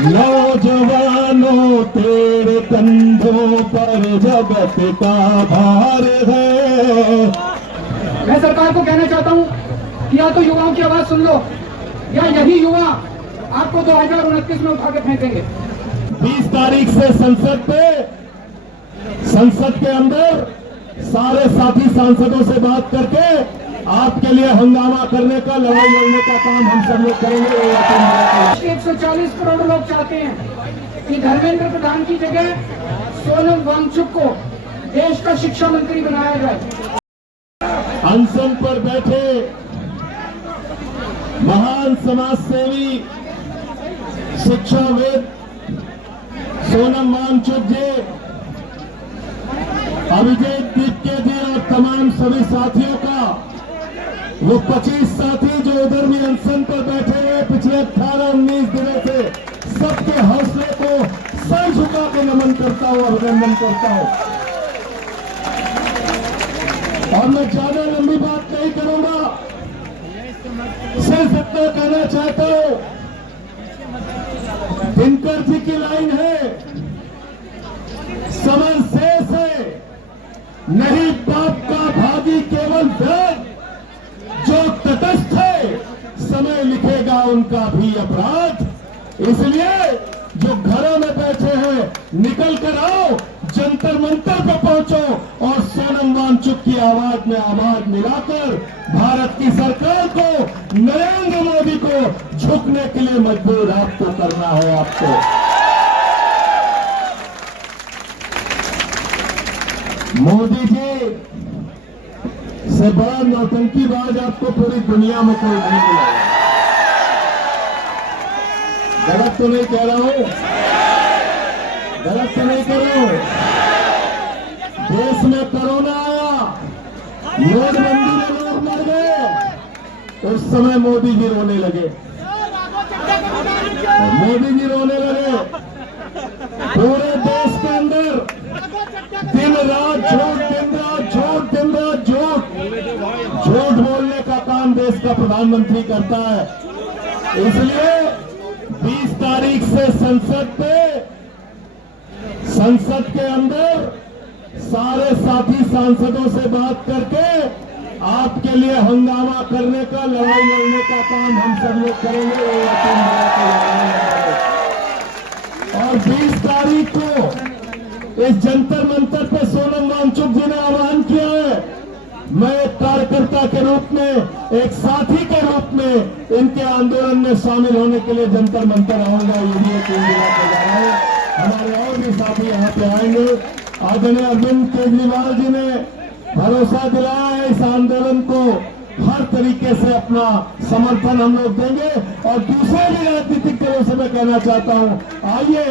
नौजवानों तेरे कंधों पर जगत का भार है। मैं सरकार को कहना चाहता हूं कि या तो युवाओं की आवाज सुन लो या यही युवा आपको 2029 में उठा के फेंकेंगे। 20 तारीख से संसद के अंदर सारे साथी सांसदों से बात करके आपके लिए हंगामा करने का, लड़ाई लड़ने का काम हम सब लोग करेंगे। 140 करोड़ लोग चाहते हैं कि धर्मेंद्र प्रधान की जगह सोनम वांगचुक को देश का शिक्षा मंत्री बनाया जाए। अनशन पर बैठे महान समाज सेवी शिक्षाविद सोनम वांगचुक जी, अभिजीत दीपके जी और तमाम सभी साथियों का, वो 25 साथी जो उधर भी अनशन पर बैठे हुए पिछले 18-19 दिनों से, सबके हौसले को सर झुका के नमन करता हूं, अभिनंदन करता हूं। और मैं ज्यादा लंबी बात नहीं करूंगा, सिर्फ इतना कहना चाहता हूं, दिनकर जी की लाइन है, समर शेष है नहीं पाप का भागी केवल वैद, जो तटस्थ है समय लिखेगा उनका भी अपराध। इसलिए जो घरों में बैठे हैं निकल कर आओ, जंतर मंतर पर पहुंचो और सोनम वांगचुक की आवाज में आवाज मिलाकर भारत की सरकार को, नरेंद्र मोदी को झुकने के लिए मजबूर आपको करना है। आपको मोदी जी से बड़ा नौटंकीबाज आपको पूरी दुनिया में कोई नहीं मिला। गलत तो नहीं कह रहा हूं, गलत तो नहीं कह रहा हूं। देश में कोरोना आया, नोटबंदी में लोग मर गए, उस समय मोदी जी रोने लगे, मोदी जी रोने लगे। पूरे देश के अंदर दिन रात झूठ, दिन रात झूठ, दिन रात झूठ, झूठ बोलने का काम देश का प्रधानमंत्री करता है। इसलिए 20 तारीख से संसद के अंदर सारे साथी सांसदों से बात करके आपके लिए हंगामा करने का, लड़ाई लड़ने का काम हम सब लोग करेंगे। और 20 तारीख को इस जंतर मंतर पे सोनम वांगचुक जी ने आह्वान किया है। मैं एक कार्यकर्ता के रूप में, एक साथी के रूप में इनके आंदोलन में शामिल होने के लिए जंतर मंतर आऊंगा। ये भी 3 दिनों के जा रहा है। हमारे और भी साथी यहाँ पे आएंगे। आदरणीय अरविंद केजरीवाल जी ने भरोसा दिलाया है, इस आंदोलन को हर तरीके से अपना समर्थन हम लोग देंगे। और दूसरे भी राजनीतिक दलों से मैं कहना चाहता हूँ, आइए,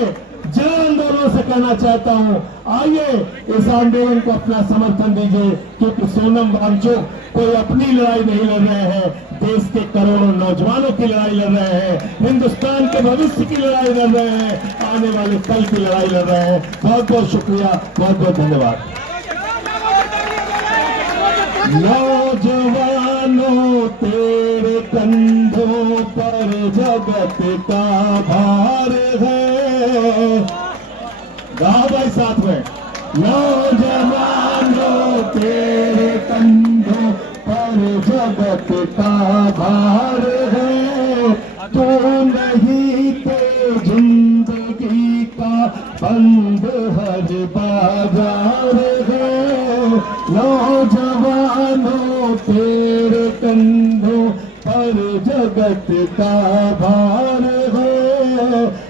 जन आंदोलन से कहना चाहता हूं, आइए इस आंदोलन को अपना समर्थन दीजिए, क्योंकि सोनम वांगचुक कोई अपनी लड़ाई नहीं लड़ रहे हैं, देश के करोड़ों नौजवानों की लड़ाई लड़ रहे हैं, हिंदुस्तान के भविष्य की लड़ाई लड़ रहे हैं, आने वाले कल की लड़ाई लड़ रहे हैं। बहुत बहुत शुक्रिया, बहुत बहुत धन्यवाद। नौजवानों तेरे कंधों पर जगत का भार है। गाओ भाई साथ में। नौजवानों तेरे कंधों पर जगत का भार है, तू नहीं के जिंदगी का बंद हर बाजार है। नौजवानों तेरे कंधों पर जगत का भार है,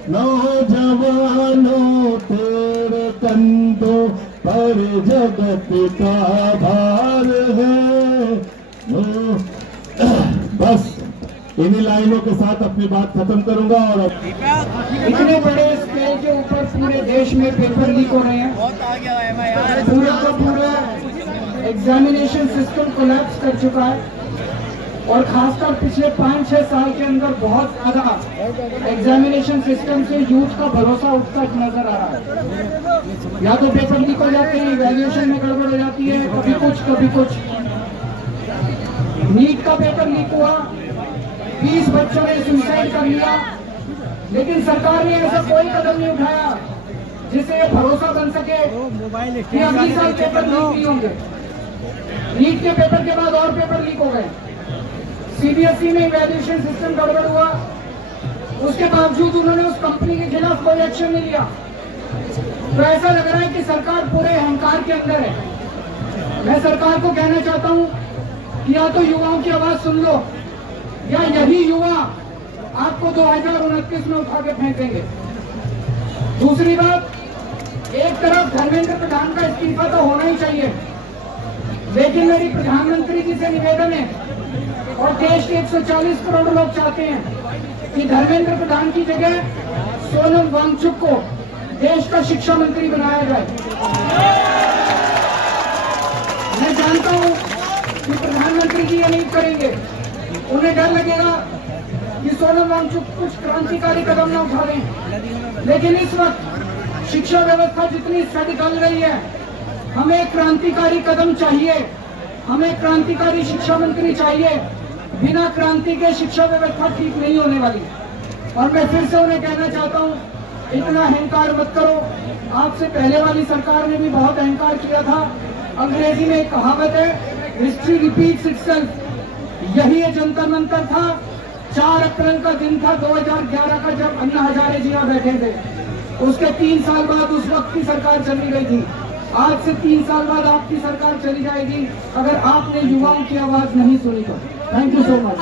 नौजवानों तेरे कंधों पर जगत का भार है। बस इन्हीं लाइनों के साथ अपनी बात खत्म करूंगा। और इतने बड़े स्केल के ऊपर पूरे देश में पेपर लीक हो रहे हैं, पूरे का पूरा एग्जामिनेशन सिस्टम कोलैप्स कर चुका है। और खासकर पिछले 5-6 साल के अंदर बहुत ज्यादा एग्जामिनेशन सिस्टम से यूथ का भरोसा उठता नजर आ रहा है। या तो पेपर लीक हो जाते हैं, इवैल्यूएशन में गड़बड़ हो जाती है, कभी कुछ कभी कुछ। नीट का पेपर लीक हुआ, 20 बच्चों ने सुसाइड कर लिया, लेकिन सरकार ने ऐसा कोई कदम नहीं उठाया जिससे ये भरोसा बन सके कि अगले साल पेपर लीक नहीं होंगे। नीट के पेपर के बाद और पेपर लीक हो गए, सीबीएसई में इवैल्यूएशन सिस्टम गड़बड़ हुआ, उसके बावजूद उन्होंने उस कंपनी के खिलाफ कोई एक्शन नहीं लिया। तो ऐसा लग रहा है कि सरकार पूरे अहंकार के अंदर है। मैं सरकार को कहना चाहता हूं कि या तो युवाओं की आवाज सुन लो, या यही युवा आपको 2029 में उठा के फेंक देंगे। दूसरी बात, एक तरफ धर्मेंद्र प्रधान का इस्तीफा तो होना ही चाहिए, लेकिन मेरी प्रधानमंत्री जी से निवेदन है और देश के 140 करोड़ लोग चाहते हैं कि धर्मेंद्र प्रधान की जगह सोनम वांगचुक को देश का शिक्षा मंत्री बनाया जाए। मैं जानता हूं कि प्रधानमंत्री जी ये नहीं करेंगे, उन्हें डर लगेगा कि सोनम वांगचुक कुछ क्रांतिकारी कदम न उठा लें, लेकिन इस वक्त शिक्षा व्यवस्था जितनी सड़गल रही है, हमें क्रांतिकारी कदम चाहिए, हमें क्रांतिकारी शिक्षा मंत्री चाहिए। बिना क्रांति के शिक्षा व्यवस्था ठीक नहीं होने वाली। और मैं फिर से उन्हें कहना चाहता हूं, इतना अहंकार मत करो। आपसे पहले वाली सरकार ने भी बहुत अहंकार किया था। अंग्रेजी में एक कहावत है, हिस्ट्री रिपीट्स इटसेल्फ। यही ये जंतर मंतर था, 4 अप्रैल का दिन था 2011 का, जब अन्ना हजारे जी यहाँ बैठे थे। उसके 3 साल बाद उस वक्त की सरकार चली गई थी। आज से 3 साल बाद आपकी सरकार चली जाएगी अगर आपने युवाओं की आवाज नहीं सुनी तो। Thank you so much.